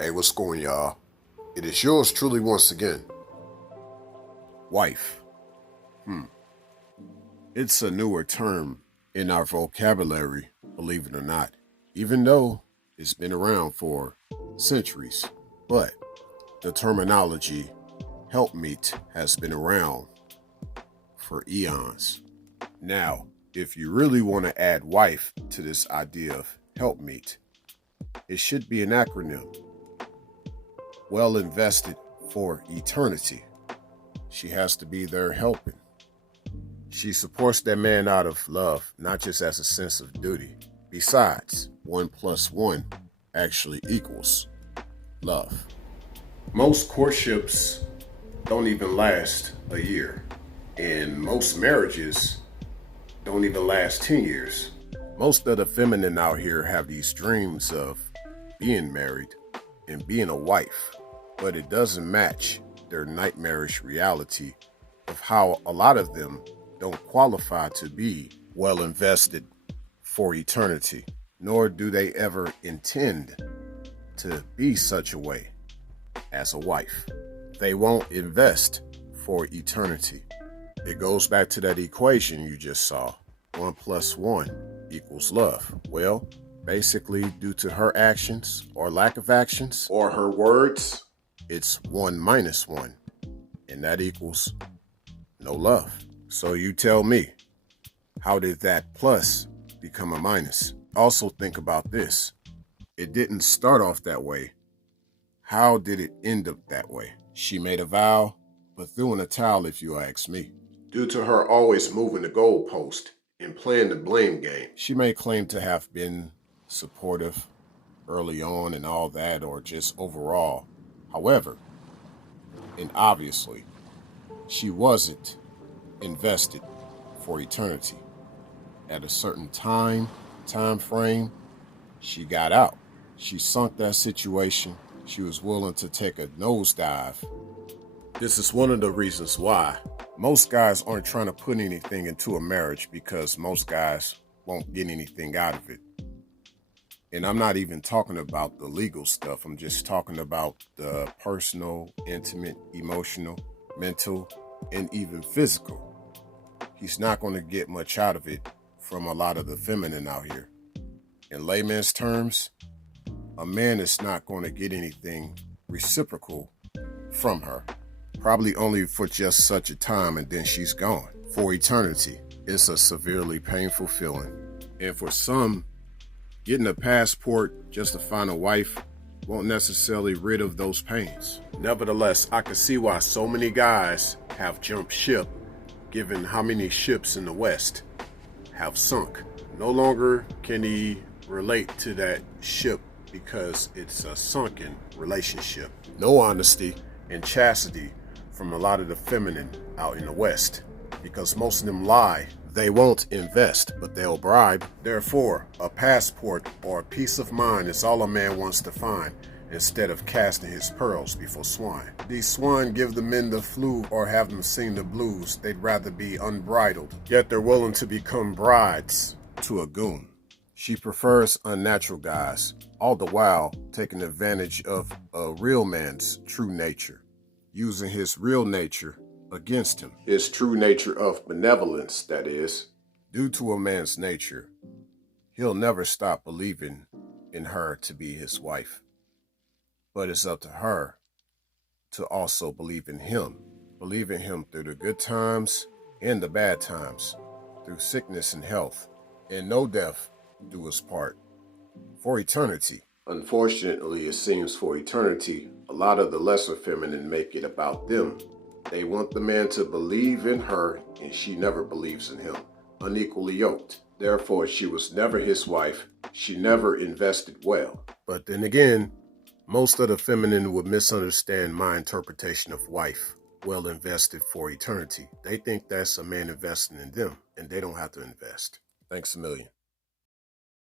Hey, what's going, y'all? It is yours truly once again. Wife. It's a newer term in our vocabulary, believe it or not, even though it's been around for centuries. But the terminology helpmeet has been around for eons. Now, if you really want to add wife to this idea of helpmeet, it should be an acronym. Well invested for eternity. She has to be there helping. She supports that man out of love, not just as a sense of duty. Besides, 1 plus 1 actually equals love. Most courtships don't even last a year, and most marriages don't even last 10 years. Most of the feminine out here have these dreams of being married and being a wife, but it doesn't match their nightmarish reality of how a lot of them don't qualify to be well invested for eternity, nor do they ever intend to be such a way as a wife. They won't invest for eternity. It goes back to that equation you just saw. 1 plus 1 equals love. Well, basically, due to her actions or lack of actions or her words, it's 1 minus 1, and that equals no love. So you tell me, how did that plus become a minus? Also think about this. It didn't start off that way. How did it end up that way? She made a vow, but threw in a towel if you ask me. Due to her always moving the goalpost and playing the blame game. She may claim to have been supportive early on and all that, or just overall. However, and obviously, she wasn't invested for eternity. At a certain time frame, she got out. She sunk that situation. She was willing to take a nosedive. This is one of the reasons why most guys aren't trying to put anything into a marriage, because most guys won't get anything out of it. And I'm not even talking about the legal stuff. I'm just talking about the personal, intimate, emotional, mental, and even physical. He's not going to get much out of it from a lot of the feminine out here. In layman's terms, a man is not going to get anything reciprocal from her. Probably only for just such a time, and then she's gone. For eternity, it's a severely painful feeling. And for some, getting a passport just to find a wife won't necessarily rid of those pains. Nevertheless, I can see why so many guys have jumped ship, given how many ships in the West have sunk. No longer can he relate to that ship because it's a sunken relationship. No honesty and chastity from a lot of the feminine out in the West, because most of them lie. They won't invest, but they'll bribe. Therefore, a passport or a peace of mind is all a man wants to find, instead of casting his pearls before swine. These swine give the men the flu or have them sing the blues. They'd rather be unbridled, yet they're willing to become brides to a goon. She prefers unnatural guys, all the while taking advantage of a real man's true nature, using his real nature against him. His true nature of benevolence, that is. Due to a man's nature, he'll never stop believing in her to be his wife. But it's up to her to also believe in him through the good times and the bad times, through sickness and health, and no death do us part. For eternity. Unfortunately, it seems for eternity, a lot of the lesser feminine make it about them. They want the man to believe in her, and she never believes in him. Unequally yoked. Therefore, she was never his wife. She never invested well. But then again, most of the feminine would misunderstand my interpretation of wife, well invested for eternity. They think that's a man investing in them, and they don't have to invest. Thanks a million.